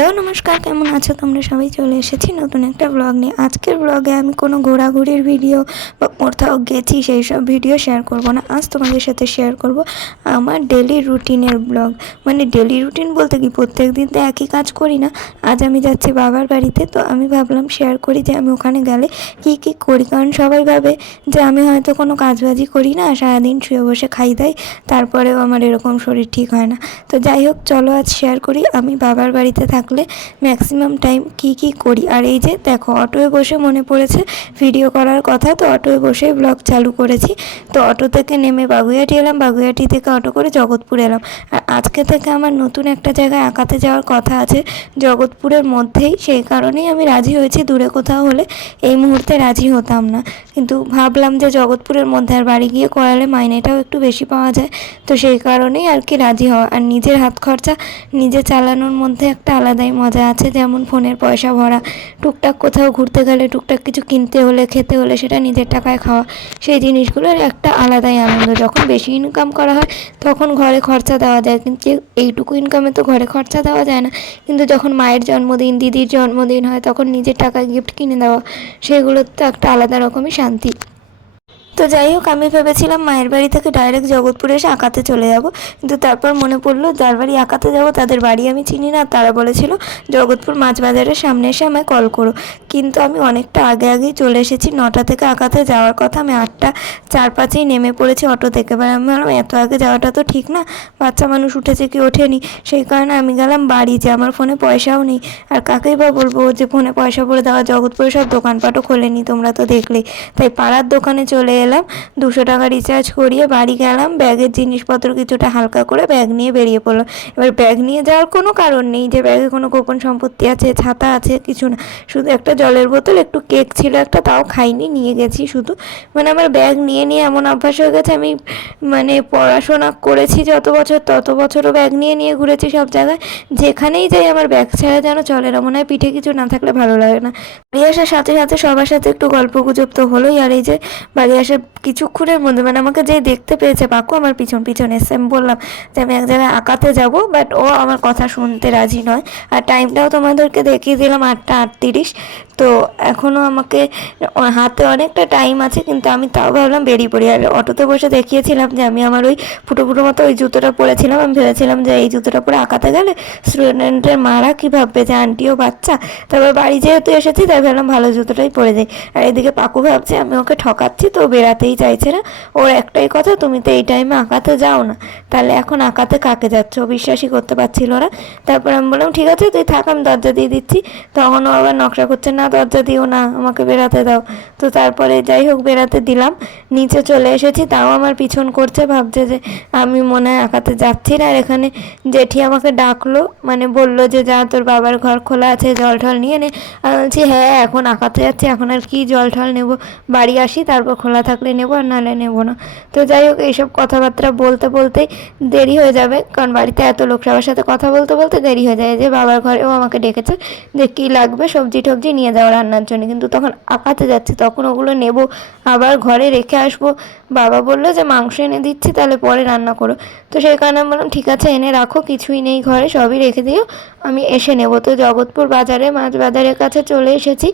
Hello, নমস্কার, কেমন আছো? তোমরা সবাই চলে এসেছি নতুন একটা ব্লগ নিয়ে। আজকের ব্লগে আমি কোনো ঘোরাঘুরির ভিডিও বা কোথাও গেছি, সেই সব ভিডিও শেয়ার করব না। আজ তোমাদের সাথে শেয়ার করব আমার ডেলি রুটিনের ব্লগ মানে ডেলি রুটিন বলতে কি প্রত্যেক দিন তো একই কাজ করি না। আজ আমি যাচ্ছি বাবার বাড়িতে, তো আমি ভাবলাম শেয়ার করি যে আমি ওখানে গেলে কি কি করি। কারণ সবাই ভাবে যে আমি হয়তো কোনো কাজবাজি করি না, সারাদিন শুয়ে বসে খাই দাই, তারপরেও আমার এরকম শরীর ঠিক হয় না। তো যাই হোক, চলো আজ শেয়ার করি। আমি বাবার বাড়িতে থাকলে ম্যাক্সিমাম টাইম কি কি করি? আর এই যে দেখো, অটোয় বসে মনে পড়েছে ভিডিও করার কথা, তো অটোয় বসে ব্লগ চালু করেছি। তো অটো থেকে নেমে বাগুইয়াটি এলাম, বাগুইয়াটি থেকে অটো করে জগৎপুর এলাম। আর আজকে থেকে আমার নতুন একটা জায়গায় আঁকাতে যাওয়ার কথা আছে জগৎপুরের মধ্যেই। সেই কারণেই আমি রাজি হয়েছি, দূরে কোথাও হলে এই মুহূর্তে রাজি হতাম না। কিন্তু ভাবলাম যে জগৎপুরের মধ্যে আর বাড়ি গিয়ে করালে মাইনেটাও একটু বেশি পাওয়া যায়। তো সেই কারণেই আর কি রাজি হওয়া। আর নিজের হাত খরচা, নিজে চালানোর মধ্যে একটা আলাদাই মজা আছে, যেমন ফোনের পয়সা ভরা। টুকটাক কোথাও ঘুরতে গেলে টুকটাক কিছু কিনতে হলে, খেতে হলে সেটা নিজের টাকায় খাওয়া। সেই জিনিসগুলোর একটা আলাদাই আনন্দ। যখন বেশি ইনকাম করা হয়, তখন ঘরে খরচা দেওয়া যায়। কিন্তু এইটুকু ইনকামে তো ঘরে খরচা দেওয়া যায় না। কিন্তু যখন মায়ের জন্মদিন, দিদির জন্মদিন হয়, তখন নিজের টাকায় গিফট কিনে দেওয়া, সেগুলোর তো একটা আলাদা রকমই শান্তি। তো যাই হোক, আমি ভেবেছিলাম মায়ের বাড়ি থেকে ডাইরেক্ট জগৎপুরে এসে আঁকাতে চলে যাব। কিন্তু তারপর মনে পড়ল, যার বাড়ি আঁকাতে যাব, তাদের বাড়ি আমি চিনি না। তারা বলেছিল, জগৎপুর মাছ বাজারের সামনে এসে আমায় কল করো। কিন্তু আমি অনেকটা আগে আগেই চলে এসেছি। নটা থেকে আঁকাতে যাওয়ার কথা আমি আটটা চার পাঁচেই নেমে পড়েছি অটো থেকে এবার আমি ভাবলাম, এত আগে যাওয়াটা তো ঠিক না। বাচ্চা মানুষ উঠেছে কি ওঠেনি? সেই কারণে আমি গেলাম বাড়ি, যে আমার ফোনে পয়সাও নেই। আর কাকেই বা বলব, যে ফোনে পয়সা পড়ে দেওয়া জগৎপুরে সব দোকানপাটও খোলেনি, তোমরা তো দেখলেই তাই পাড়ার দোকানে চলে এলাম, দুশো টাকা রিচার্জ করিয়ে বাড়ি গেলাম, ব্যাগের জিনিসপত্র কিছুটা হালকা করে ব্যাগ নিয়ে বেরিয়ে পড়লাম। এবার ব্যাগ নিয়ে যাওয়ার কোনো কারণ নেই যে ব্যাগে কোনো গোপন সম্পত্তি আছে, ছাতা আছে, কিছু না। শুধু একটা জলের বোতল, একটু কেক ছিল একটা, তাও খাইনি, নিয়ে গেছি শুধু। মানে আমার ব্যাগ নিয়ে নিয়ে এমন অভ্যাস হয়ে গেছে, আমি মানে পড়াশোনা করেছি যত বছর, তত বছরও ব্যাগ নিয়ে নিয়ে ঘুরেছি সব জায়গায়। যেখানেই যাই আমার ব্যাগ ছাড়া যেন চলে না, মনে হয় পিঠে কিছু না থাকলে ভালো লাগে না। বাড়ি আসার সাথে সাথে সবার সাথে একটু গল্প গুজব তো হলোই, আর এই যে বাড়ি আসার কিছুক্ষণের মধ্যে মানে আমাকে যে দেখতে পেয়েছে পাকু আমার পিছন পিছন এসে আমি বললাম যে আমি এক জায়গায় আঁকাতে যাব বাট ও আমার কথা শুনতে রাজি নয়। আর টাইমটাও তোমাদেরকে দেখিয়ে দিলাম আটটা আটত্রিশ। তো এখনও আমাকে হাতে অনেকটা টাইম আছে, কিন্তু আমি তাও ভাবলাম বেরিয়ে পড়ি। আর অটোতে বসে দেখিয়েছিলাম যে আমি আমার ওই ফুটো ফুটো মতো ওই জুতোটা পরেছিলাম। আমি ভেবেছিলাম যে এই জুতোটা পরে আঁকাতে গেলে স্টুডেন্টের মারা কী ভাববে যে আন্টিও বাচ্চা? তারপর বাড়ি যেহেতু এসেছি, তাই ভাবলাম ভালো জুতোটাই পরে যাই। আর এদিকে পাকু ভাবছে আমি ওকে ঠকাচ্ছি, তো বেরাতেই চাইছে না। ওর একটাই কথা, তুমি তো এই টাইমে আঁকাতে যাও না। তাহলে এখন আঁকাতে কাকে যাচ্ছ? বিশ্বাসই করতে পারছিল না। তারপর আমি বললাম, ঠিক আছে, তুই থাক, আমি দরজা দিয়ে দিচ্ছি। তখন ও আবার নকশা করছে, না, দরজা দিও না, আমাকে বেরাতে দাও। তো তারপরে যাই হোক বেরাতে দিলাম। নিচে চলে এসেছি, তাও আমার পিছন করছে, ভাবছে যে আমি মনে হয় আঁকাতে যাচ্ছি না। আর এখানে জেঠি আমাকে ডাকলো মানে বলল যে, যা, তোর বাবার ঘর খোলা আছে, জল ঠল নিয়ে নে। আমি বলছি হ্যাঁ এখন আঁকাতে যাচ্ছি, এখন আর কি জল ঠল নেব? বাড়ি আসি, তারপর খোলা থাকলে নেব আর নাহলে নেব না। তো যাই হোক, এইসব কথাবার্তা বলতে বলতেই দেরি হয়ে যাবে, কারণ বাড়িতে এত লোক সবার সাথে কথা বলতে বলতে দেরি হয়ে যায়। যে বাবার ঘরেও আমাকে ডেকেছে যে কী লাগবে সবজি টবজি নিয়ে যাওয়া রান্নার জন্য। কিন্তু তখন আঁকাতে যাচ্ছি, তখন ওগুলো নেব, আবার ঘরে রেখে আসব। বাবা বলল যে মাংস এনে দিচ্ছি, তাহলে পরে রান্না করো। তো সেই কারণে আমি বললাম, ঠিক আছে, এনে রাখো, কিছুই নেই ঘরে, সবই রেখে দিও, আমি এসে নেব। তো জগৎপুর বাজারে, মাছ বাজারের কাছে চলে এসেছি।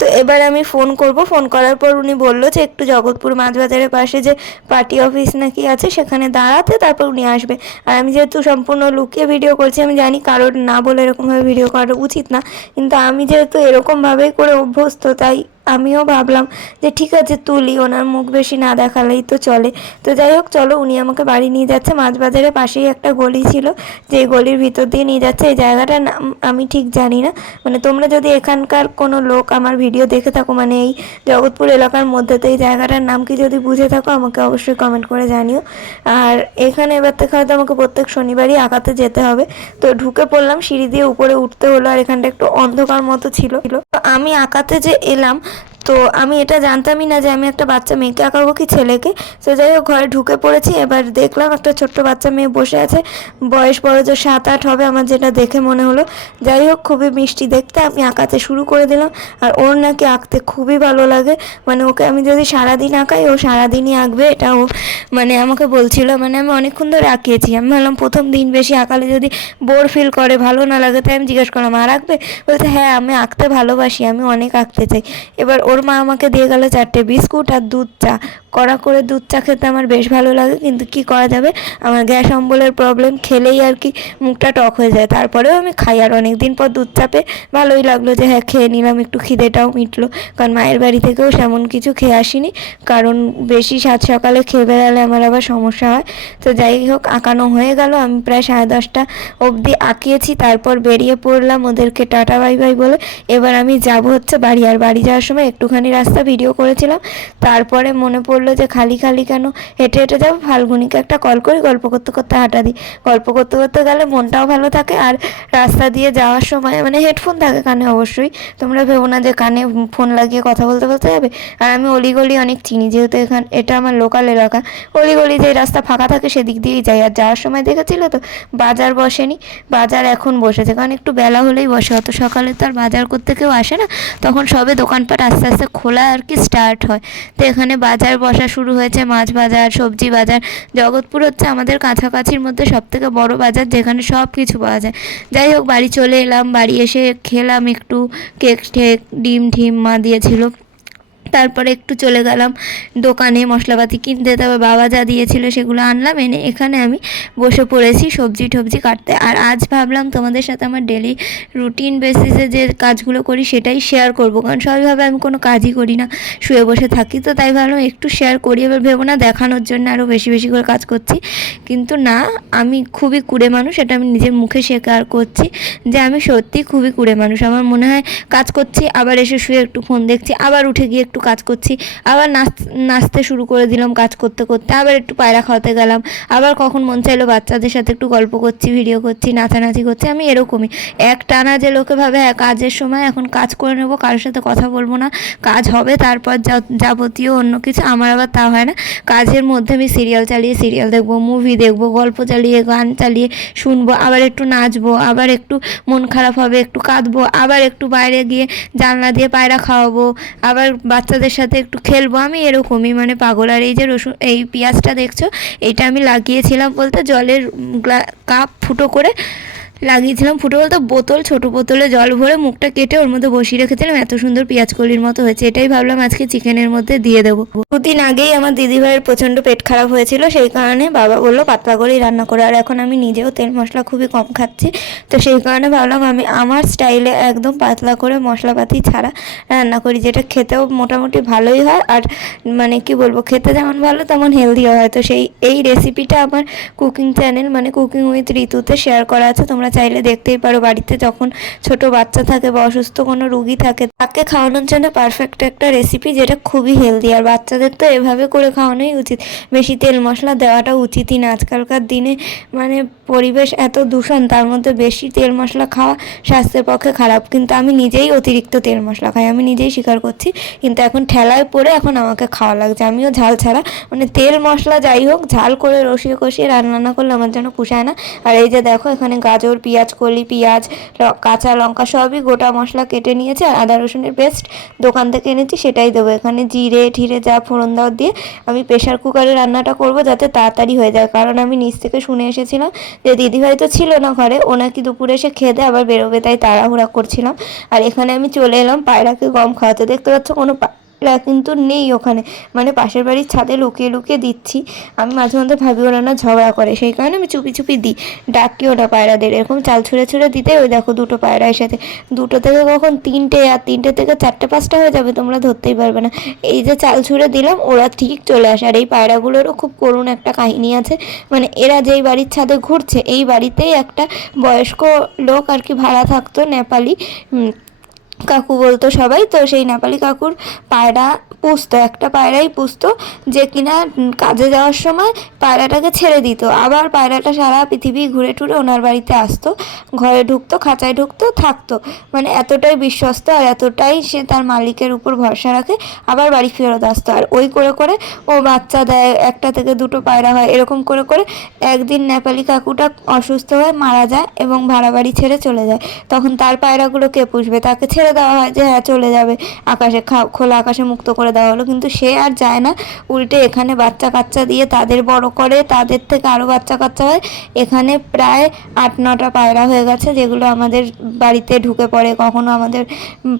তো এবার আমি ফোন করব। ফোন করার পর উনি বলল যে, একটু জগৎপুর মাছ বাজারের পাশে যে পার্টি অফিস নাকি আছে, সেখানে দাঁড়াতে তারপর উনি আসবে। আর আমি যেহেতু সম্পূর্ণ লুকিয়ে ভিডিও করছি, আমি জানি কারোর না বলে এরকমভাবে ভিডিও করা উচিত না। কিন্তু আমি যেহেতু এরকমভাবেই করে অভ্যস্ত, তাই আমিও ভাবলাম যে ঠিক আছে তুলি, ওনার মুখ বেশি না দেখালেই তো চলে। তো যাই হোক, চলো, উনি আমাকে বাড়ি নিয়ে যাচ্ছে। মাছ বাজারের পাশেই একটা গলি ছিল, যে গলির ভিতর দিয়ে নিয়ে যাচ্ছে। এই জায়গাটার নাম আমি ঠিক জানি না। মানে তোমরা যদি এখানকার কোনো লোক আমার ভিডিও দেখে থাকো মানে এই জগৎপুর এলাকার মধ্যে, তো এই জায়গাটার নাম কি যদি বুঝে থাকো, আমাকে অবশ্যই কমেন্ট করে জানিও। আর এখানে এবার থেকে হয়তো আমাকে প্রত্যেক শনিবারই আঁকাতে যেতে হবে। তো ঢুকে পড়লাম, সিঁড়ি দিয়ে উপরে উঠতে হলো, আর এখানটা একটু অন্ধকার মতো ছিল। তো আমি আঁকাতে যে এলাম তো আমি এটা জানতামই না যে আমি একটা বাচ্চা মেয়েকে আঁকাবো কি ছেলেকে। তো যাই হোক, ঘরে ঢুকে পড়েছি। এবার দেখলাম একটা ছোট্ট বাচ্চা মেয়ে বসে আছে। বয়স বড় যে সাত আট হবে আমার যেটা দেখে মনে হলো। যাই হোক, খুবই মিষ্টি দেখতে। আমি আঁকাতে শুরু করে দিলাম। আর ওর নাকি আঁকতে খুবই ভালো লাগে। মানে ওকে আমি যদি সারাদিন আঁকাই, ও সারাদিনই আঁকবে। এটা ও মানে আমাকে বলছিল। মানে আমি অনেকক্ষণ ধরে আঁকিয়েছি। আমি ভাবলাম, প্রথম দিন বেশি আঁকালে যদি বোর ফিল করে, ভালো না লাগে, তাই আমি জিজ্ঞেস করলাম, আর আঁকবে? বলছে হ্যাঁ আমি আঁকতে ভালোবাসি। আমি অনেক আঁকতে চাই। এবার ওর মা আমাকে দিয়ে গেল চারটে বিস্কুট আর দুধ চা। কড়া করে দুধ চা খেতে আমার বেশ ভালো লাগে, কিন্তু কি করা যাবে? আমার গ্যাস অম্বলের প্রবলেম খেলেই আর কি মুখটা টক হয়ে যায়। তারপরেও আমি খাই আর অনেক দিন পর দুধ চা পেয়ে ভালোই লাগল যে হ্যাঁ খেয়ে নিলাম, একটু খিদেটাও মিটলো। কারণ মায়ের বাড়ি থেকেও সেমন কিছু খেয়ে আসিনি। কারণ বেশি সাত সকালে খেয়ে বেড়ালে আমার আবার সমস্যা হয়। তো যাই হোক, আঁকানো হয়ে গেল। আমি প্রায় সাড়ে দশটা অবধি আঁকিয়েছি, তারপর বেরিয়ে পড়লাম ওদেরকে টাটা বাই বাই বলে। এবার আমি যাব হচ্ছে বাড়ি। আর বাড়ি যাওয়ার সময় একটুখানি রাস্তা ভিডিও করেছিলাম। তারপরে মনে পড়ল যে খালি খালি কেন? হেঁটে হেঁটে যাব। ফাল্গুনিকে একটা কল করি, গল্প করতে করতে হাঁটা দিই। গল্প করতে করতে গেলে মনটাও ভালো থাকে আর রাস্তা দিয়ে যাওয়ার সময় মানে হেডফোন থাকে কানে অবশ্যই। তোমরা ভেবো না যে কানে ফোন লাগিয়ে কথা বলতে বলতে যাবে। আর আমি অলিগলি অনেক চিনি, যেহেতু এখান এটা আমার লোকাল এলাকা। অলিগলি যে রাস্তা ফাঁকা থাকে সেদিক দিয়েই যাই। আর যাওয়ার সময় দেখেছিলে তো? বাজার বসেনি। বাজার এখন বসেছে। কারণ একটু বেলা হলেই বসে। অত সকালে তো আর বাজার করতে কেউ আসে না। তখন সবে দোকানপাট আস্তে আস্তে খোলা আর কি স্টার্ট হয়। তো এখানে বাজার বসা শুরু হয়েছে, মাছ বাজার, সবজি বাজার। জগৎপুর হচ্ছে আমাদের কাছাকাছির মধ্যে সব থেকে বড় বাজার যেখানে সব কিছু পাওয়া যায়। যাই হোক, বাড়ি চলে এলাম, বাড়ি এসে খেলাম একটু, কেক ঠেক ডিম ঠিম মা দিয়েছিল। তারপরে একটু চলে গেলাম দোকানে মশলাপাতি কিনতে। তবে বাবা যা দিয়েছিল সেগুলো আনলাম, এনে এখানে আমি বসে পড়েছি সবজি টবজি কাটতে। আর আজ ভাবলাম তোমাদের সাথে আমার ডেলি রুটিন বেসিসে যে কাজগুলো করি সেটাই শেয়ার করব। কারণ সবাইভাবে আমি কোনো কাজই করি না, শুয়ে বসে থাকি। তো তাই ভাবলাম একটু শেয়ার করি, এবার ভেবো না দেখানোর জন্য আরও বেশি বেশি করে কাজ করছি। কিন্তু না, আমি খুবই কুড়ে মানুষ, এটা আমি নিজের মুখে স্বীকার করছি যে আমি সত্যি খুবই কুড়ে মানুষ। আমার মনে হয় কাজ করছি, আবার এসে শুয়ে একটু ফোন দেখছি, আবার উঠে গিয়ে একটু কাজ করছি। আবার নাচ, নাচতে শুরু করে দিলাম কাজ করতে করতে। আবার একটু পায়রা খাওয়াতে গেলাম। আবার কখন মন চাইলো বাচ্চাদের সাথে একটু গল্প করছি ভিডিও করছি, নাচানাচি করছি। আমি এরকমই। এক টানা যে লোকে ভাবে হ্যাঁ কাজের সময় এখন কাজ করে নেব, কারোর সাথে কথা বলব না। কাজ হবে, তারপর যাবতীয় অন্য কিছু। আমার আবার তা হয় না। কাজের মধ্যে আমি সিরিয়াল চালিয়ে সিরিয়াল দেখব মুভি দেখব, গল্প চালিয়ে, গান চালিয়ে শুনব, আবার একটু নাচবো, আবার একটু মন খারাপ হবে, একটু কাঁদবো, আবার একটু বাইরে গিয়ে জানলা দিয়ে পায়রা খাওয়াবো, আবার বাচ্চাদের সাথে একটু খেলব আমি এরকমই। মানে পাগল আর এই যে রসুন, এই পেঁয়াজটা দেখছ, এটা আমি লাগিয়েছিলাম বলতে জলের কাপ ফুটো করে লাগিয়েছিলাম ফুটো বলতে, বোতল, ছোট বোতলে জল ভরে মুখটা কেটে ওর মধ্যে বসিয়ে রেখেছিলাম এত সুন্দর পেঁয়াজ কলির মতো হয়েছে। এটাই ভাবলাম আজকে চিকেনের মধ্যে দিয়ে দেবো। দুদিন আগেই আমার দিদিভাইয়ের প্রচণ্ড পেট খারাপ হয়েছিল, সেই কারণে বাবা বলল, পাতলা করেই রান্না করে। আর এখন আমি নিজেও তেল মশলা খুবই কম খাচ্ছি, তো সেই কারণে ভাবলাম আমি আমার স্টাইলে একদম পাতলা করে মশলাপাতি ছাড়া রান্না করি, যেটা খেতেও মোটামুটি ভালোই হয়। আর মানে কি বলব, খেতে যেমন ভালো, তেমন হেলদিও হয়। তো সেই, এই রেসিপিটা আমার কুকিং চ্যানেল মানে কুকিং উইথ ঋতুতে শেয়ার করা আছে, তোমরা চাইলে দেখতেই পারো বাড়িতে যখন ছোট বাচ্চা থাকে বা অসুস্থ কোনো রুগী থাকে, তাকে খাওয়ানোর জন্য পারফেক্ট একটা রেসিপি যেটা খুবই হেলদি আর বাচ্চাদের তো এভাবে করে খাওয়ানোই উচিত। বেশি তেল মশলা দেওয়াটা উচিতই না। আজকালকার দিনে মানে পরিবেশ এত দূষণ, তার মধ্যে বেশি তেল মশলা খাওয়া স্বাস্থ্যের পক্ষে খারাপ। কিন্তু আমি নিজেই অতিরিক্ত তেল মশলা খাই। আমি নিজেই স্বীকার করছি। কিন্তু এখন ঠেলায় পড়ে এখন আমাকে খাওয়া লাগছে। আমিও ঝাল ছাড়া মানে তেল মশলা যাই হোক, ঝাল করে রসিয়ে কষিয়ে রান্না করলে আমার যেন পুষায় না। আর এই যে দেখো এখানে গাজর পেঁয়াজ, কলি পেঁয়াজ কাঁচা লঙ্কা সবই গোটা মশলা কেটে নিয়েছে আর আদা রসুনের পেস্ট দোকান থেকে এনেছি, সেটাই দেবো। এখানে জিরে ঠিরে যা ফোড়ন দেওয়ার দিয়ে আমি প্রেশার কুকারে রান্নাটা করব যাতে তাড়াতাড়ি হয়ে যায়। কারণ আমি নিচ থেকে শুনে এসেছিলাম যে দিদিভাই তো ছিল না ঘরে, ও নাকি দুপুরে এসে খেয়ে দিয়ে, আবার বেরোবে, তাই তাড়াহুড়া করছিলাম। আর এখানে আমি চলে এলাম পায়রাকে গম খাওয়াতে। দেখতে পাচ্ছ কোনো পায়রা কিন্তু নেই ওখানে। মানে পাশের বাড়ির ছাদে লুকিয়ে লুকিয়ে দিচ্ছি। আমি মাঝে মধ্যে ভাবি ওরা না ঝগড়া করে, সেই কারণে আমি চুপি চুপি দিই। ডাকিও ওটা পায়রাদের, এরকম চাল ছুঁড়ে ছুঁড়ে দিতে ওই দেখো দুটো পায়রা এসেছে দুটো থেকে কখন তিনটে, আর তিনটে থেকে চারটে, পাঁচটা হয়ে যাবে, তোমরা ধরতেই পারবে না। এই যে চাল ছুঁড়ে দিলাম, ওরা ঠিক চলে আসে। আর এই পায়রাগুলোরও খুব করুণ একটা কাহিনী আছে। মানে এরা যেই বাড়ির ছাদে ঘুরছে, এই বাড়িতেই একটা বয়স্ক লোক আর কি ভাড়া থাকতো নেপালি। কাকু বলতো সবাই, তো সেই নেপালি কাকুর পায়রা পুষতো, একটা পায়রাই পুষতো, যে কিনা কাজে যাওয়ার সময় পায়রাটাকে ছেড়ে দিত। আবার পায়রাটা সারা পৃথিবী ঘুরে টুরে ওনার বাড়িতে আসতো, ঘরে ঢুকতো, খাঁচায় ঢুকতো, থাকতো। মানে এতটাই বিশ্বস্ত আর এতটাই সে তার মালিকের উপর ভরসা রাখে, আবার বাড়ি ফেরত আসতো। আর ওই করে করে ও বাচ্চা দেয়, একটা থেকে দুটো পায়রা হয়, এরকম করে করে একদিন নেপালি কাকুটা অসুস্থ হয়ে মারা যায় এবং ভাড়া বাড়ি ছেড়ে চলে যায়। তখন তার পায়রাগুলো কে পুষবে? তাকে ছেড়ে দেওয়া হয় যে হ্যাঁ চলে যাবে। আকাশে খোলা আকাশে মুক্ত করে দেওয়া হলো। কিন্তু সে আর যায় না। উল্টে এখানে বাচ্চা কাচ্চা দিয়ে তাদের বড় করে, তাদের থেকে আরও বাচ্চা কাচ্চা হয়। এখানে প্রায় আট, নটা পায়রা হয়ে গেছে, যেগুলো আমাদের বাড়িতে ঢুকে পড়ে, কখনো আমাদের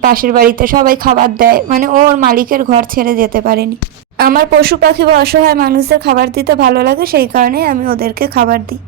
পাশের বাড়িতে সবাই খাবার দেয়। মানে ওর মালিকের ঘর ছেড়ে যেতে পারেনি। আমার পশু পাখি বা অসহায় মানুষদের খাবার দিতে ভালো লাগে, সেই কারণে আমি ওদেরকে খাবার দিই।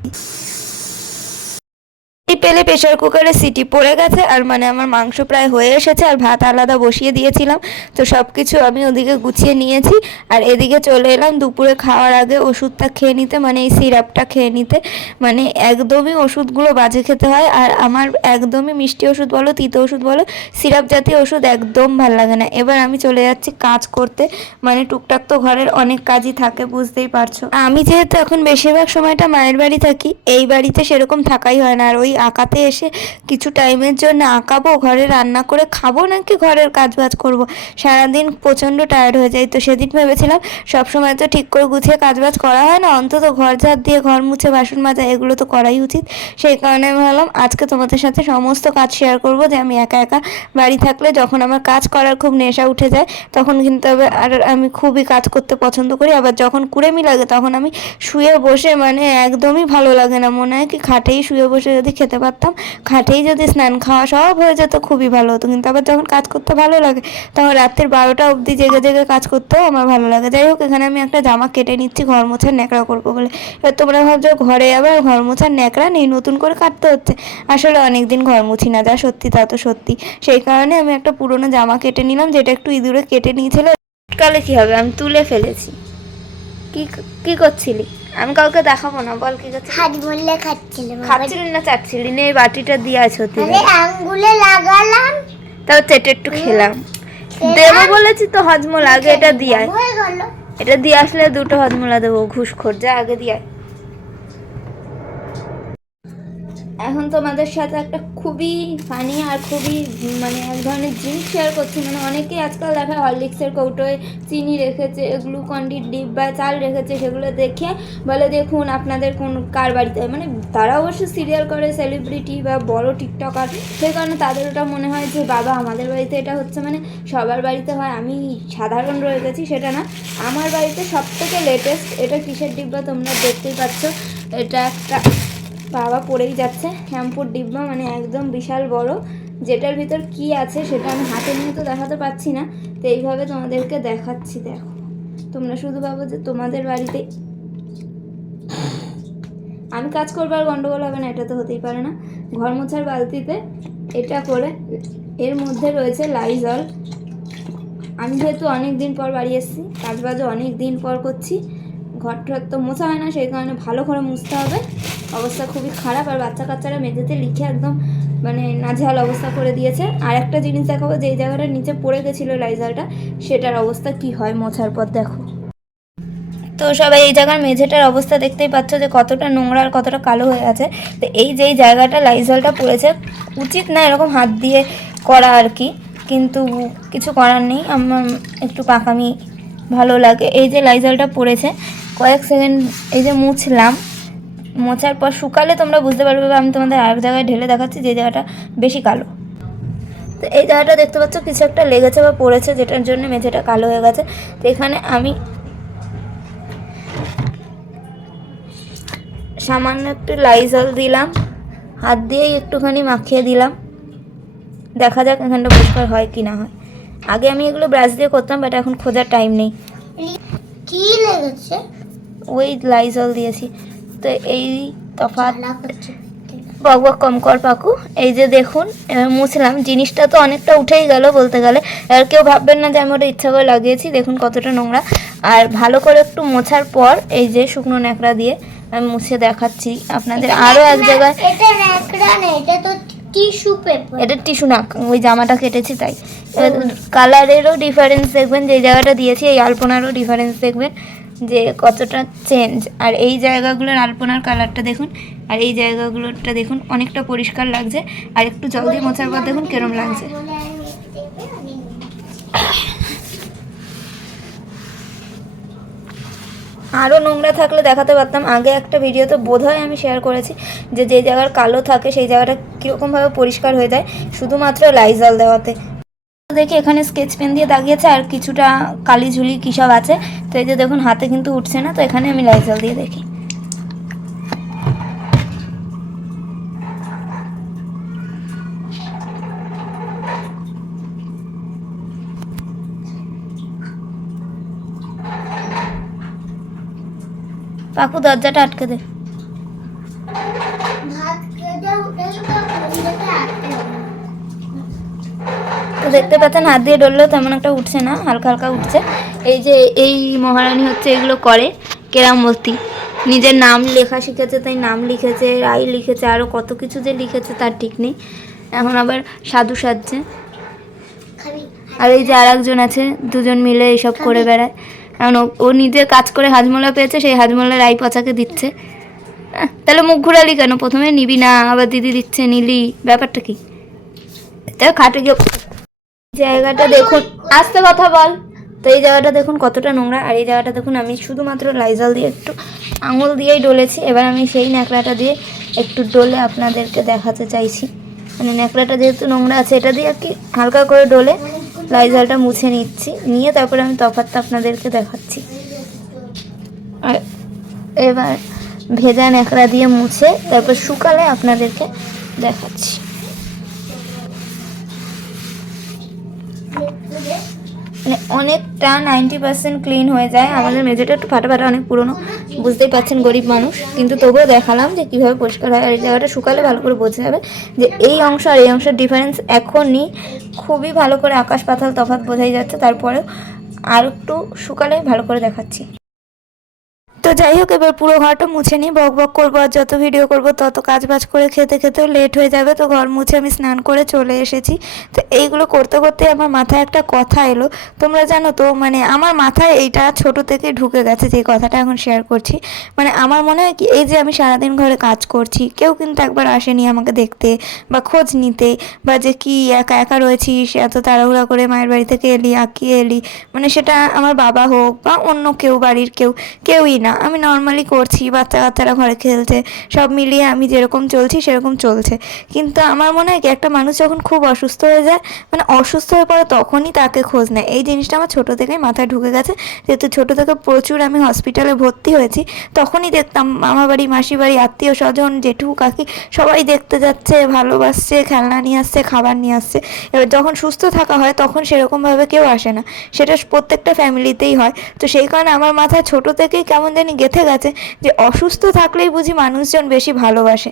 এই পেলে প্রেশার কুকারে সিটি পড়ে গেছে, আর মানে আমার মাংস প্রায় হয়ে এসেছে, আর ভাত আলাদা বসিয়ে দিয়েছিলাম। তো সব কিছু আমি ওদিকে গুছিয়ে নিয়েছি, আর এদিকে চলে এলাম দুপুরে খাওয়ার আগে ওষুধটা খেয়ে নিতে মানে এই সিরাপটা খেয়ে নিতে। মানে একদমই ওষুধগুলো বাজে খেতে হয়, আর আমার একদমই মিষ্টি ওষুধ বলো, তিতো ওষুধ বলো সিরাপ জাতীয় ওষুধ একদম ভালো লাগে না। এবার আমি চলে যাচ্ছি কাজ করতে মানে টুকটাক তো ঘরের অনেক কাজই থাকে, বুঝতেই পারছ। আমি যেহেতু এখন বেশিরভাগ সময়টা মায়ের বাড়ি থাকি, এই বাড়িতে সেরকম থাকাই হয় না, আর ওই আঁকাতে এসে কিছু টাইমের জন্য আঁকাবো, ঘরে রান্না করে খাব নাকি ঘরের কাজ বাজ করব? সারাদিন প্রচণ্ড টায়ার্ড হয়ে যায় তো সেদিন ভেবেছিলাম, সবসময় তো ঠিক করে গুছিয়ে কাজ বাজ করা হয় না, অন্তত ঘর ঝাড় দিয়ে ঘর মুছে বাসন মাজা এগুলো তো করাই উচিত। সেই কারণে আমি ভাবলাম, আজকে তোমাদের সাথে সমস্ত কাজ শেয়ার করব যে আমি একা একা বাড়ি থাকলে যখন আমার কাজ করার খুব নেশা উঠে যায়, তখন কিন্তু আর আমি খুবই কাজ করতে পছন্দ করি। আবার যখন কুড়েমি লাগে, তখন আমি শুয়ে বসে মানে একদমই ভালো লাগে না। মনে হয় কি খাটেই শুয়ে বসে যদি খেতে পারতাম। খাটেই যদি স্নান খাওয়া সব হয়ে যেত, খুবই ভালো হতো। কিন্তু আবার যখন কাজ করতে ভালো লাগে, তখন রাত্রের বারোটা অবধি জেগে জেগে কাজ করতেও আমার ভালো লাগে। যাই হোক, এখানে আমি একটা জামা কেটে নিচ্ছি, ঘর মোছার ন্যাকড়া করব বলে। এবার তোমরা ভাবছ ঘরে আবার ঘর মোছার ন্যাকড়া নেই, নতুন করে কাটতে হচ্ছে। আসলে অনেক দিন ঘর মুছি না, যা সত্যি তা তো সত্যি। সেই কারণে আমি একটা পুরোনো জামা কেটে নিলাম, যেটা একটু ইঁদুরে কেটে নিয়েছিল। কালে কি হবে? আমি তুলে ফেলেছি। কি কি করছিলি? আমি কাউকে দেখাবো না বল কি করছিস? হাত বললে খাচ্ছিলাম খাচ্ছিলি না চাচ্ছিলি? নে এই বাটিটা দিয়ে আছো তুই আরে আঙ্গুলে লাগালাম। তাও চেটে একটু খেলাম। দেব বলেছি তো হজমোলা আগে এটা দিয়ে আয়। এটা দিয়ে আসলে দুটো হজমোলা দেবো ঘুষখোর যা আগে দিয়ে এখন তোমাদের সাথে একটা খুবই ফানি আর খুবই মানে এক ধরনের জিনিস শেয়ার করছি। মানে অনেকেই আজকাল দেখা হরলিক্সের কৌটোয় চিনি রেখেছে গ্লুকন্ডির ডিব্বা চাল রেখেছে, সেগুলো দেখে বলে, দেখুন, আপনাদের কোন, কার বাড়িতে। মানে তারা অবশ্য সিরিয়াল করে সেলিব্রিটি বা বড় টিকটকার সেই কারণে তাদের ওটা মনে হয় যে, বাবা, আমাদের বাড়িতে এটা হচ্ছে। মানে সবার বাড়িতে হয়, আমি সাধারণ রয়ে গেছি সেটা না। আমার বাড়িতে সব থেকে লেটেস্ট এটা কিসের ডিব্বা তোমরা দেখতেই পাচ্ছ, এটা একটা বাবা পড়েই যাচ্ছে। শ্যাম্পুর ডিব্বা মানে একদম বিশাল বড়। যেটার ভিতর কি আছে সেটা আমি হাতে নিয়ে তো দেখাতে পাচ্ছি না। তো এইভাবে তোমাদেরকে দেখাচ্ছি, দেখো। তোমরা শুধু ভাবো যে তোমাদের বাড়িতে আমি কাজ করব আর গন্ডগোল হবে না, এটা তো হতেই পারে না। ঘর মোছার বালতিতে এটা করে এর মধ্যে রয়েছে লাইজল আমি যেহেতু অনেক দিন পর বাড়ি এসেছি কাজ বাজও অনেক দিন পর করছি। ঘর টর তো মোছা হয় না, সেই কারণে ভালো করে মুছতে হবে। অবস্থা খুবই খারাপ আর বাচ্চা কাচ্চারা মেঝেতে লিখে একদম মানে নাজেহাল অবস্থা করে দিয়েছে। আর একটা জিনিস দেখাবো, যেই জায়গাটার নিচে পড়ে গেছিল লাইজালটা, সেটার অবস্থা কি হয় মোছার পর দেখো। তো সবাই এই জায়গার মেঝেটার অবস্থা দেখতেই পাচ্ছ যে কতটা নোংরা আর কতটা কালো হয়ে আছে। তো এই যেই জায়গাটা লাইজলটা পড়েছে, উচিত না এরকম হাত দিয়ে করা আর কি, কিন্তু কিছু করার নেই। আমার একটু পাকামি ভালো লাগে। এই যে লাইজলটা পড়েছে কয়েক সেকেন্ড এই যে মুছলাম, মোছার পর শুকালে তোমরা বুঝতে পারবে আমি তোমাদের আরেক জায়গায় ঢেলে দেখাচ্ছি যে জায়গাটা বেশি কালো। তো এই জায়গাটা দেখতে পাচ্ছ কিছু একটা লেগেছে বা পড়েছে যেটার জন্য মেঝেটা কালো হয়ে গেছে। তো এখানে আমি সামান্য একটু লাইজল দিলাম, হাত দিয়েই একটুখানি মাখিয়ে দিলাম। দেখা যাক এখানটা পরিষ্কার হয় কি না হয়। আগে আমি এগুলো ব্রাশ দিয়ে করতাম, বাট এখন খোঁজার টাইম নেই। কি লেগেছে? ওই লাইজল দিয়েছি। তো এই তফাৎ বক বক কম কর পাকু। এই যে দেখুন এবার মুছলাম। জিনিসটা তো অনেকটা উঠেই গেল বলতে গেলে। আর কেউ ভাববেন না যে আমি ওটা ইচ্ছা করে লাগিয়েছি। দেখুন কতটা নোংরা। আর ভালো করে একটু মোছার পর এই যে শুকনো ন্যাকড়া দিয়ে আমি মুছে দেখাচ্ছি আপনাদের। আরও এক জায়গায় এটা ন্যাকড়া না এটা তো টিস্যু পেপার। এটা টিস্যু না ওই জামাটা কেটেছি তাই। কালারেরও ডিফারেন্স দেখবেন। যে জায়গাটা দিয়েছি এই আলপনারও ডিফারেন্স দেখবেন। যে কতটা চেঞ্জ আর এই জায়গাগুলোর আলপনার কালারটা দেখুন, আর এই জায়গাগুলোরটা দেখুন, অনেকটা পরিষ্কার লাগছে। আর একটু জল দিয়ে মোছার পর দেখুন কেরম লাগছে। আরও নোংরা থাকলে দেখাতে পারতাম। আগে একটা ভিডিওতে বোধহয় আমি শেয়ার করেছি যে যে জায়গার কালো থাকে, সেই জায়গাটা কীরকমভাবে পরিষ্কার হয়ে যায়। শুধুমাত্র লাইজল দেওয়াতে। দেখি এখানে স্কেচ পেন দিয়ে দাগিয়েছে আর কিছুটা কালি ঝুলি কী সব আছে। তো এই যে দেখুন, হাতে কিন্তু উঠছে না, তো এখানে আমি লাইজল দিয়ে দেখি। পাকু দরজাটা আটকে দে। দেখতে পাচ্ছেন হাত দিয়ে ডললেও তেমন একটা উঠছে না হালকা হালকা উঠছে। এই যে এই মহারানী হচ্ছে এগুলো করে কেরামতি নিজের নাম লেখা শিখেছে তাই নাম লিখেছে রাই লিখেছে আরও কত কিছু যে লিখেছে তার ঠিক নেই। এখন আবার সাধু সাজছে। আর এই যে আর একজন আছে দুজন মিলে এইসব করে বেড়ায়। কারণ ও- নিজের কাজ করে হাজমোলা পেয়েছে সেই হাজমোলা রাই পচাকে দিচ্ছে। তাহলে মুখ ঘুরালি কেন? প্রথমে নিবি না আবার দিদি দিচ্ছে নিলি। ব্যাপারটা কি? তা খাটে গিয়ে জায়গাটা দেখুন, আস্তে কথা বল। তো এই জায়গাটা দেখুন কতটা নোংরা, আর এই জায়গাটা দেখুন আমি শুধুমাত্র লাইজল দিয়ে একটু আঙুল দিয়েই ডলেছি। এবার আমি সেই ন্যাকড়াটা দিয়ে একটু ডলে আপনাদেরকে দেখাতে চাইছি। মানে ন্যাকড়াটা যেহেতু নোংরা আছে, এটা দিয়ে আর কি হালকা করে ডলে লাইজলটা মুছে নিচ্ছি। নিয়ে তারপরে আমি তফাতটা আপনাদেরকে দেখাচ্ছি। আর এবার ভেজা ন্যাকড়া দিয়ে মুছে তারপর শুকালে আপনাদেরকে দেখাচ্ছি। মানে অনেকটা নাইনটি পার্সেন্ট ক্লিন হয়ে যায়। আমাদের মেঝেটা একটু ফাটা ফাটা অনেক পুরনো। বুঝতেই পাচ্ছেন গরিব মানুষ। কিন্তু তবুও দেখালাম যে কীভাবে পরিষ্কার হয়। আর এই জায়গাটা শুকালে ভালো করে বোঝা যাবে যে এই অংশ আর এই অংশের ডিফারেন্স এখনই খুবই ভালো করে আকাশ পাতাল তফাত বোঝাই যাচ্ছে। তারপরেও আর একটু শুকালে ভালো করে দেখাচ্ছি। তো যাই হোক, এবার পুরো ঘরটা মুছে নিই। বক বক করব আর যত ভিডিও করব তত কাজ বাজ করে খেতে খেতেও লেট হয়ে যাবে। তো ঘর মুছে আমি স্নান করে চলে এসেছি। তো এইগুলো করতে করতে আমার মাথায় একটা কথা এলো। তোমরা জানো তো মানে আমার মাথায় এইটা ছোট থেকে ঢুকে গেছে যে কথাটা এখন শেয়ার করছি। মানে আমার মনে হয় কি, এই যে আমি সারাদিন ঘরে কাজ করছি, কেউ কিন্তু একবার আসেনি আমাকে দেখতে বা খোঁজ নিতে বা যে কি একা একা রয়েছিস এত তাড়াহুড়া করে মায়ের বাড়ি থেকে এলি আঁকিয়ে এলি। মানে সেটা আমার বাবা হোক বা অন্য কেউ, বাড়ির কেউ, কেউই না। আমি নর্মালি করছি বাচ্চা কাচ্চারা ঘরে খেলছে, সব মিলিয়ে আমি যেরকম চলছি সেরকম চলছে। কিন্তু আমার মনে হয় কি, একটা মানুষ যখন খুব অসুস্থ হয়ে যায় মানে অসুস্থ হয়ে পড়ে তখনই তাকে খোঁজ নেয়। এই জিনিসটা আমার ছোটো থেকেই মাথায় ঢুকে গেছে, যেহেতু ছোটো থেকে প্রচুর আমি হসপিটালে ভর্তি হয়েছি, তখনই দেখতাম মামা বাড়ি, মাসি বাড়ি, আত্মীয় স্বজন, জেঠু, কাকি সবাই দেখতে যাচ্ছে, ভালোবাসছে, খেলনা নিয়ে আসছে, খাবার নিয়ে আসছে। এবার যখন সুস্থ থাকা হয়, তখন সেরকমভাবে কেউ আসে না। সেটা প্রত্যেকটা ফ্যামিলিতেই হয়। তো সেই কারণে আমার মাথায় ছোটো থেকেই কেমন জানি গেঁথে গেছে যে অসুস্থ থাকলেই বুঝি মানুষজন বেশি ভালোবাসে।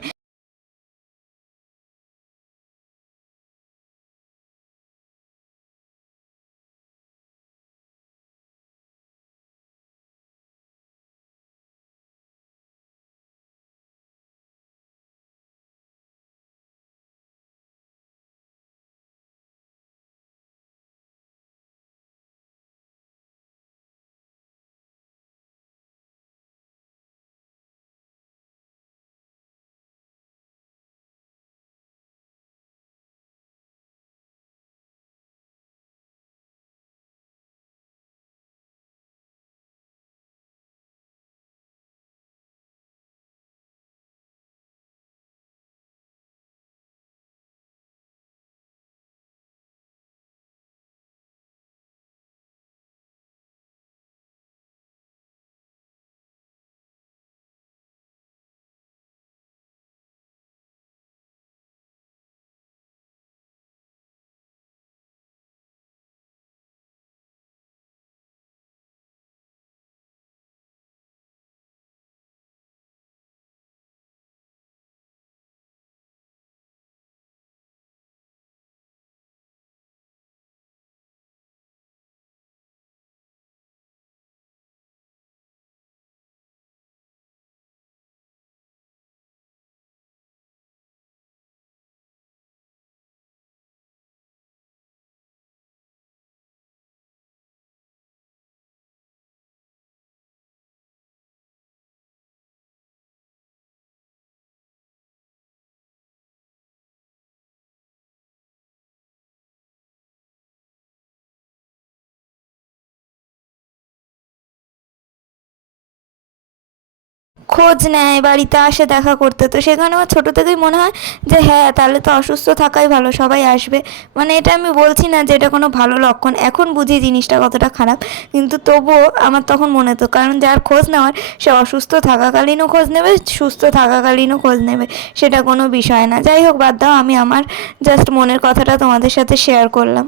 খোঁজ নেয়, বাড়িতে আসে, দেখা করতে। তো সেখানে আমার ছোটো থেকেই মনে হয় যে হ্যাঁ তাহলে তো অসুস্থ থাকাই ভালো, সবাই আসবে। মানে এটা আমি বলছি না যে, এটা কোনো ভালো লক্ষণ। এখন বুঝি জিনিসটা কতটা খারাপ, কিন্তু তবুও আমার তখন মনে হতো কারণ যার খোঁজ নেওয়ার, সে অসুস্থ থাকাকালীনও খোঁজ নেবে, সুস্থ থাকাকালীনও খোঁজ নেবে, সেটা কোনো বিষয় না। যাই হোক, বাদ দাও, আমি আমার জাস্ট মনের কথাটা তোমাদের সাথে শেয়ার করলাম।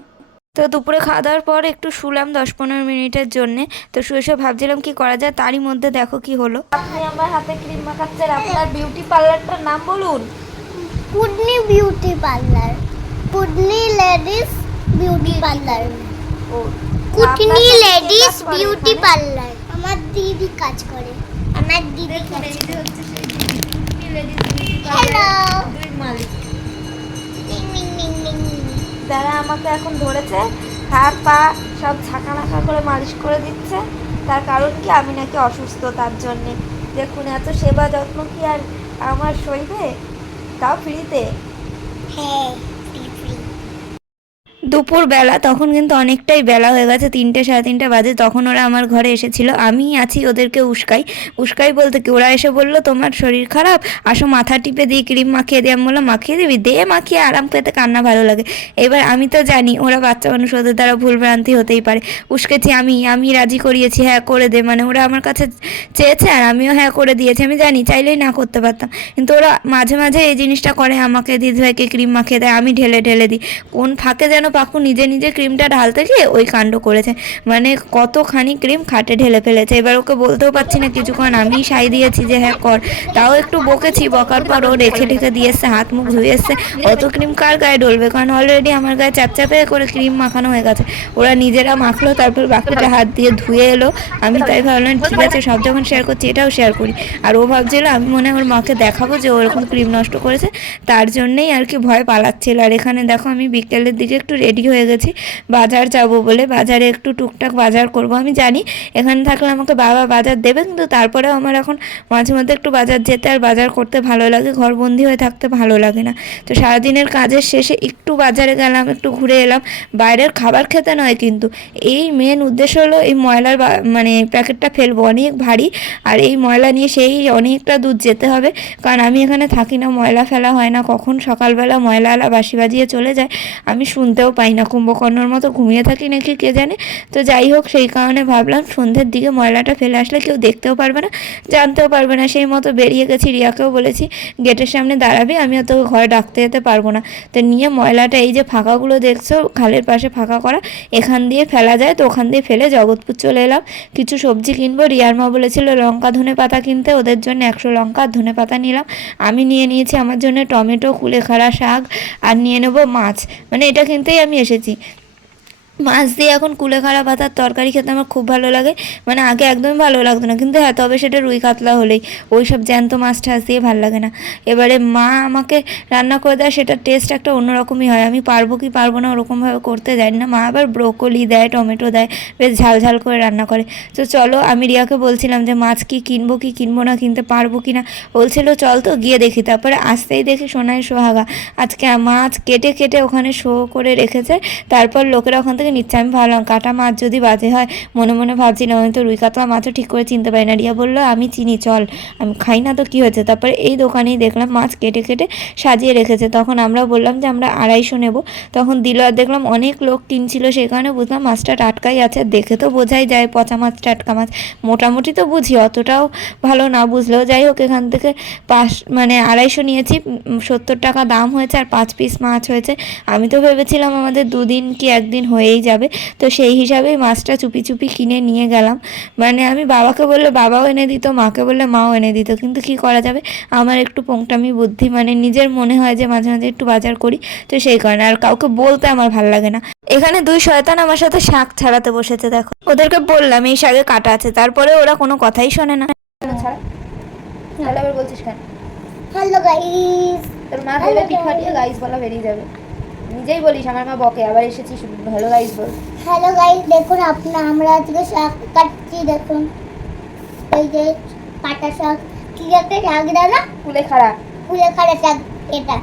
তো দুপুরে খাওয়া দাওয়ার পর একটু শুলাম দশ পনেরো মিনিটের জন্যে। তো শুয়ে শুয়ে ভাবছিলাম কি করা যায় তারই মধ্যে দেখো কি হলো। আপনি আমার হাতে ক্রিম মাখাচ্ছেন আপনার বিউটি পার্লারটার নাম বলুন। Pudni beauty parlour Pudni ladies beauty parlour ও কুটনি লেডিস বিউটি পার্লার আমার দিদি কাজ করে। আমার দিদি কাজ হ্যালো আমাকে এখন ধরেছে, হাত, পা সব ঝাঁকা নাকা করে মালিশ করে দিচ্ছে। তার কারণ কি? আমি নাকি অসুস্থ, তার জন্যে। দেখুন, এত সেবা যত্ন কি আর আমার সইবে? তাও ফ্রিতে? হ্যাঁ। দুপুর বেলা তখন কিন্তু অনেকটাই বেলা হয়ে গেছে, তিনটে সাড়ে তিনটে বাজে, তখন ওরা আমার ঘরে এসেছিল। আমি আছি ওদেরকে উস্কাই। উস্কাই বলতে কি, ওরা এসে বলল, তোমার শরীর খারাপ? আসো মাথা টিপে দিই ক্রিম মাখিয়ে দিয়ে। আমি বললাম, মাখিয়ে দিবি? দে মাখিয়ে, আরাম পেতে কান্না ভালো লাগে। এবার আমি তো জানি, ওরা বাচ্চা মানুষ, ওদের দ্বারা ভুলভ্রান্তি হতেই পারে। উস্কেছি আমি আমি রাজি করিয়েছি হ্যাঁ করে দে। মানে ওরা আমার কাছে চেয়েছে আর আমিও হ্যাঁ করে দিয়েছি। আমি জানি, চাইলেই না করতে পারতাম। কিন্তু ওরা মাঝে মাঝে এই জিনিসটা করে, আমাকে দিদিভাইকে ক্রিম মাখিয়ে দেয়, আমি ঢেলে ঢেলে দিই। কোন ফাঁকে যেন পাকু নিজে নিজে ক্রিমটা ঢালতে গিয়ে ওই কাণ্ড করেছে। মানে কতখানি ক্রিম খাটে ঢেলে ফেলেছে। এবার ওকে বলতেও পারছি না কিছুক্ষণ, আমি সাই দিয়েছি যে হ্যাঁ কর। তাও একটু বকেছি, বকার পর ও রেখে ঠেকে দিয়ে এসছে, হাত মুখ ধুয়ে এসছে। অত ক্রিম কার গায়ে ডলবে কারণ অলরেডি আমার গায়ে চ্যাপচ্যাপে করে ক্রিম মাখানো হয়ে গেছে। ওরা নিজেরা মাখলো, তারপর বাকিটা হাত দিয়ে ধুয়ে এলো। আমি তাই ভাবলাম, ঠিক আছে, সব যখন শেয়ার করছি, এটাও শেয়ার করি। আর ও ভাবছিল, আমি মনে হয় ওর মাকে দেখাবো যে ওরকম ক্রিম নষ্ট করেছে। তার জন্যেই আর কি ভয় পালাচ্ছিল। আর এখানে দেখো, আমি বিকেলের দিকে একটু রেডি হয়ে গেছি। বাজার যাব বলে বাজারে একটু টুকটাক বাজার করব, আমি জানি। এখানে থাকলে আমাকে বাবা বাজার দেবে কিন্তু তারপরেও আমার এখন মাঝে মধ্যে একটু বাজার যেতে আর বাজার করতে ভালো লাগে, ঘরবন্দি হয়ে থাকতে ভালো লাগে না। তো সারাদিনের কাজের শেষে একটু বাজারে গেলাম, একটু ঘুরে এলাম। বাইরের খাবার খেতে নয় কিন্তু, এই মেন উদ্দেশ্য হলো এই ময়লার মানে প্যাকেটটা ফেলব, অনেক ভারী। আর এই ময়লা নিয়ে সেই অনেকটা দূর যেতে হবে, কারণ আমি এখানে থাকি না, ময়লা ফেলা হয় না, কখন সকালবেলা ময়লাওয়ালা বাসি বাজিয়ে চলে যায়, আমি শুনতেও পাই না, কুম্ভকর্ণর মতো ঘুমিয়ে থাকি নাকি কে জানে? তো যাই হোক, সেই কারণে ভাবলাম সন্ধ্যের দিকে ময়লাটা ফেলে আসলে কেউ দেখতেও পারবে না, জানতেও পারবে না। সেই মতো বেরিয়ে গেছি, রিয়াকেও বলেছি, গেটের সামনে দাঁড়াবে, আমি তোকে ঘরে ডাকতে যেতে পারব না। তো নিয়ে ময়লাটা এই যে ফাঁকাগুলো দেখছ, খালের পাশে ফাঁকা করা, এখান দিয়ে ফেলা যায়, তো ওখান দিয়ে ফেলে জগৎপুর চলে এলাম। কিছু সবজি কিনবো, রিয়ার মা বলেছিল, লঙ্কা, ধনে পাতা কিনতে, ওদের জন্য একশো লঙ্কা ধনে পাতা নিলাম। আমি নিয়ে নিয়েছি, আমার জন্য টমেটো, কুলেখাড়া শাক, আর নিয়ে নেব মাছ। মানে এটা কিনতেই আমি এসেছি মাছ দিয়ে এখন কুলেখাড়া পাতার তরকারি খেতে আমার খুব ভালো লাগে। মানে আগে একদমই ভালো লাগতো না, কিন্তু হ্যাঁ তবে সেটা রুই কাতলা হলেই। ওই সব জ্যান্ত মাছ টাছ দিয়ে ভালো লাগে না। এবারে মা আমাকে রান্না করে দেয়, সেটার টেস্ট একটা অন্যরকমই হয়। আমি পারব কি পারব না ওরকমভাবে করতে জানি না। মা আবার ব্রোকলি দেয়, টমেটো দেয়, বেশ ঝাল ঝাল করে রান্না করে। তো চলো, আমি রিয়াকে বলছিলাম যে মাছ কি কিনবো কি কিনবো না, কিনতে পারব কি না? বলছিল, চল তো গিয়ে দেখি। তারপরে আসতেই দেখি সোনায় সোহাগা। আজকে মাছ কেটে কেটে ওখানে শো করে রেখেছে। তারপর লোকেরা ওখান থেকে নিচ্ছে, আমি ভাবলাম, কাটা মাছ যদি বাজে হয়, মনে মনে ভাবছিলাম আমি তো রুই কাতলা মাছও ঠিক করে চিনতে পারি না। রিয়া বলল, আমি চিনি, চল, আমি খাই না তো কী হয়েছে? তারপরে এই দোকানেই দেখলাম মাছ কেটে কেটে সাজিয়ে রেখেছে। তখন আমরা বললাম যে, আমরা আড়াইশো নেব। তখন দিল, আর দেখলাম অনেক লোক কিনছিল, সেই কারণে বুঝলাম মাছটা টাটকাই আছে। দেখে তো বোঝাই যায়, পচা মাছ, টাটকা মাছ। মোটামুটি তো বুঝি, অতটাও ভালো না বুঝলেও যাই হোক, এখান থেকে পাঁচ মানে আড়াইশো নিয়েছি সত্তর টাকা দাম হয়েছে, আর পাঁচ পিস মাছ হয়েছে। আমি তো ভেবেছিলাম আমাদের দুদিন কি একদিন হয়েই যাবে। তো সেই হিসাবেই মাছটা চুপি চুপি কিনে নিয়ে গেলাম। মানে আমি বাবাকে বললে বাবাও এনে দিত মাকে বললে মাও এনে দিত। কিন্তু কি করা যাবে? আমার একটু পোংটামি বুদ্ধি মানে নিজের মনে হয় যে মাঝে মাঝে একটু বাজার করি। তো সেই কারণে আর কাউকে বলতে আমার ভালো লাগে না। এখানে দুই শয়তান আমার সাথে শাক ছাড়াতে বসেছে দেখো। ওদেরকে বললাম এই শাকে কাটা আছে। তারপরে ওরা কোনো কথাই শোনে না। বলছিস কেন? হ্যালো গাইস তোর মা পিঠ গাইস বলা বেরিয়ে যাবে। নিজেই বলিস আমার মা বকে আবার এসেছিস ভালো গাইস বল। হ্যালো গাইস দেখুন আপনা আমরা আজকে শাক কাটছি দেখুন। এই যে পাটা শাক কি একটা শাক দাদা? কুলে খাড়া। কুলে খাড়া শাক এটা।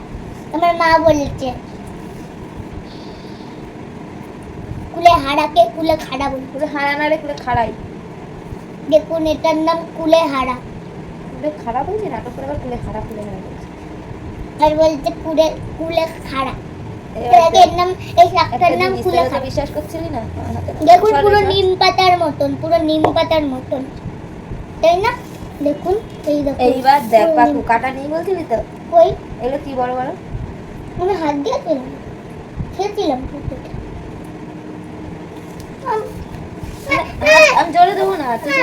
আমার মা বলেছে। কুলে হাড়াকে কুলে খাড়া বলি। কুলে হাড়া না রে কুলে খাড়াই। দেখুন এটার নাম কুলে হাড়া। কুলে খারাপ হয়েছে নাটক করে আবার কুলে খারাপ কুলে খারাপ হয়েছে আর বলতে কুলে কুলে খাড়া। বিশ্বাস করছিলি না? দেখুন পুরো নিম পাতার মতন পুরো নিম পাতার মতন। তাই না? দেখুন এই দেখুন। এইবার দেখ পাকু কাটা নেই বলছিলি তো? ওই এগুলো কি বড় বড় আমি হাত দিয়েছিলাম খেয়েছিলাম আমি- জলে দেবো না তুই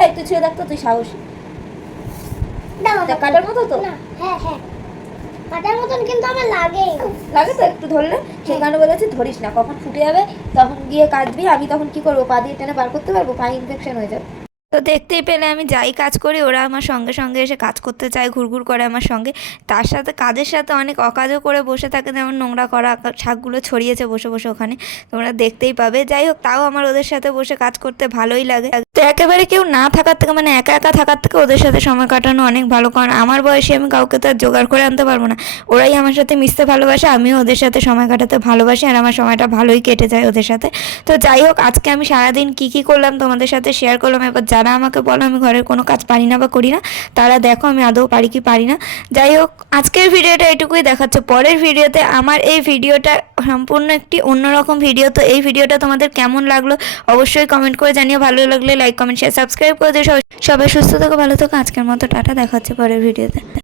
একটু ছুঁয়ে দেখ তো তুই সাহসী। দাও কাটার মতো তো? হ্যাঁ হ্যাঁ। কাটার মতন কিন্তু আমার লাগে লাগে তো একটু ধরলে? সেই কারণে বলেছি ধরিস না কখন ফুটে যাবে তখন গিয়ে কাটবি আমি তখন কি করব? পা দিয়ে টেনে বার করতে পারব? পা ইনফেকশন হয়ে যাবে। তো দেখতেই পেলে আমি যাই কাজ করি, ওরা আমার সঙ্গে সঙ্গে এসে কাজ করতে চায়, ঘুরঘুর করে আমার সঙ্গে। তার সাথে, কাজের সাথে অনেক অকাজও করে বসে থাকে, যেমন নোংরা করা শাকগুলো ছড়িয়েছে বসে বসে ওখানে। তোমরা দেখতেই পাবে। যাই হোক, তাও আমার ওদের সাথে বসে কাজ করতে ভালোই লাগে। তো একেবারে কেউ না থাকার থেকে মানে একা একা থাকার থেকে ওদের সাথে সময় কাটানো অনেক ভালো, কারণ আমার বয়সে আমি কাউকে তো আর জোগাড় করে আনতে পারব না। ওরাই আমার সাথে মিশতে ভালোবাসে, আমিও ওদের সাথে সময় কাটাতে ভালোবাসি, আর আমার সময়টা ভালোই কেটে যায় ওদের সাথে। তো যাই হোক, আজকে আমি সারাদিন কী কী করলাম তোমাদের সাথে শেয়ার করলাম, এবার যারা আমাকে বলো আমি ঘরের কোনো কাজ পারি না বা করি না, তারা দেখো আমি আদৌ পারি কি পারি না। যাই হোক, আজকের ভিডিওটা এটুকুই দেখাচ্ছে। পরের ভিডিওতে আমার এই ভিডিওটা সম্পূর্ণ একটি অন্যরকম ভিডিও। তো এই ভিডিওটা তোমাদের কেমন লাগল অবশ্যই কমেন্ট করে জানিও। ভালো লাগলে লাইক কমেন্ট শেয়ার সাবস্ক্রাইব করে দিও। সবাই সুস্থ থাকো, ভালো থাকো। আজকের মতো টাটা দেখাচ্ছে পরের ভিডিওতে।